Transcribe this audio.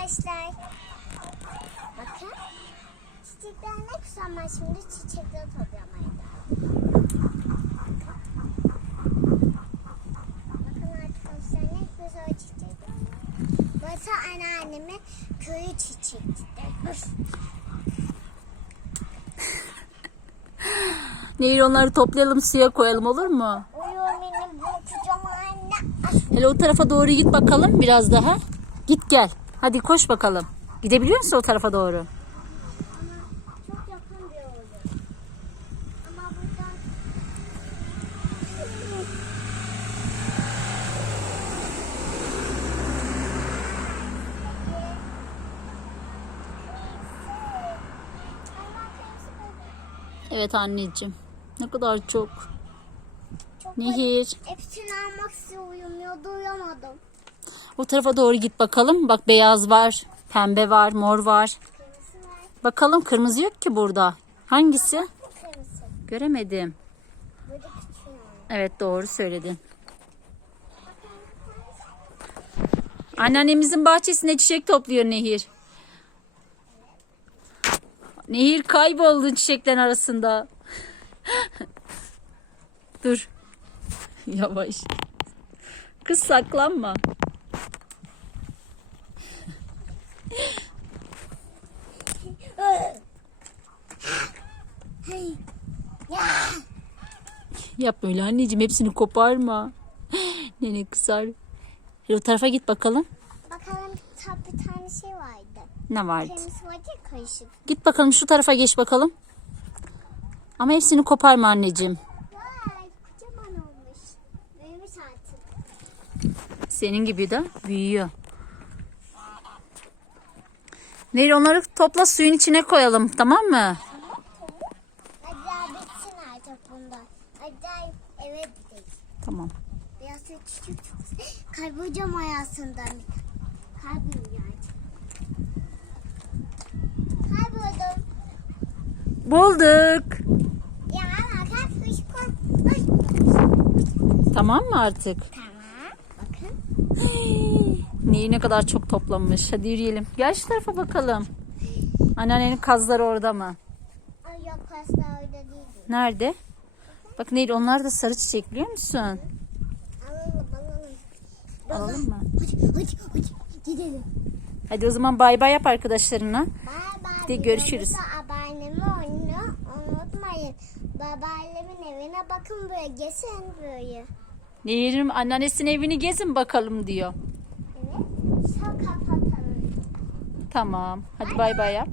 arkadaşlar. Bakın. Çiçekler ne güzel ama şimdi çiçekleri toplamaya. Bakın arkadaşlar ne güzel çiçekler. Burası anneannemin köyü çiçekti. Nehir onları toplayalım suya koyalım olur mu? Uyuyor benim bu kocaman anne. Hele o tarafa doğru git bakalım biraz daha. Git gel. Hadi koş bakalım. Gidebiliyor musun o tarafa doğru? Evet anneciğim. Ne kadar çok. çok Nehir. Hepsini almak istiyorum ya. O tarafa doğru git bakalım. Bak beyaz var, pembe var, mor var. Bakalım kırmızı yok ki burada. Hangisi? Göremedim. Evet doğru söyledin. Anneannemizin bahçesine çiçek topluyor Nehir. Nehir kayboldu çiçeklerin arasında. Dur. Yavaş. Kız saklanma. Hey. Ya. Yapma öyle anneciğim hepsini koparma. Nene kızar. O tarafa git bakalım. Bakalım ta- bir tane şey vardı. Ne vardı? Kırmızı vardı ya karışık. Git bakalım şu tarafa geç bakalım. Ama hepsini koparma anneciğim. Vay kocaman olmuş. Büyümüş artık. Senin gibi de büyüyor. Nehir onları topla suyun içine koyalım tamam mı? Hadi daha bitsin artık bunda. Daha eve gidelim. Tamam. Biraz da çok. Kaybolacağım hayatından. Kaybolayım yani. Kayboldum. Bulduk. Ya ama kaçmış. Tamam mı artık? Tamam. Bakın. Nehir ne kadar çok toplamış. Hadi yürüyelim. Gel şu tarafa bakalım. Anneannenin kazları orada mı? Ay yok asla orada değil. Nerede? Bak Nehir onlar da sarı çiçek biliyor musun? Alalım alalım. Alalım mı? Hadi hadi hadi. Gidelim. Hadi o zaman bay bay yap arkadaşlarına. Bay bay. Hadi görüşürüz. Videomuza Abonemi oyunu unutmayın. Babaannemin evine bakın böyle. Geçin böyle. Nehir'im anneannesinin evini gezin bakalım diyor. Evet. Sonra kapatalım. Tamam. Hadi bay bay yap.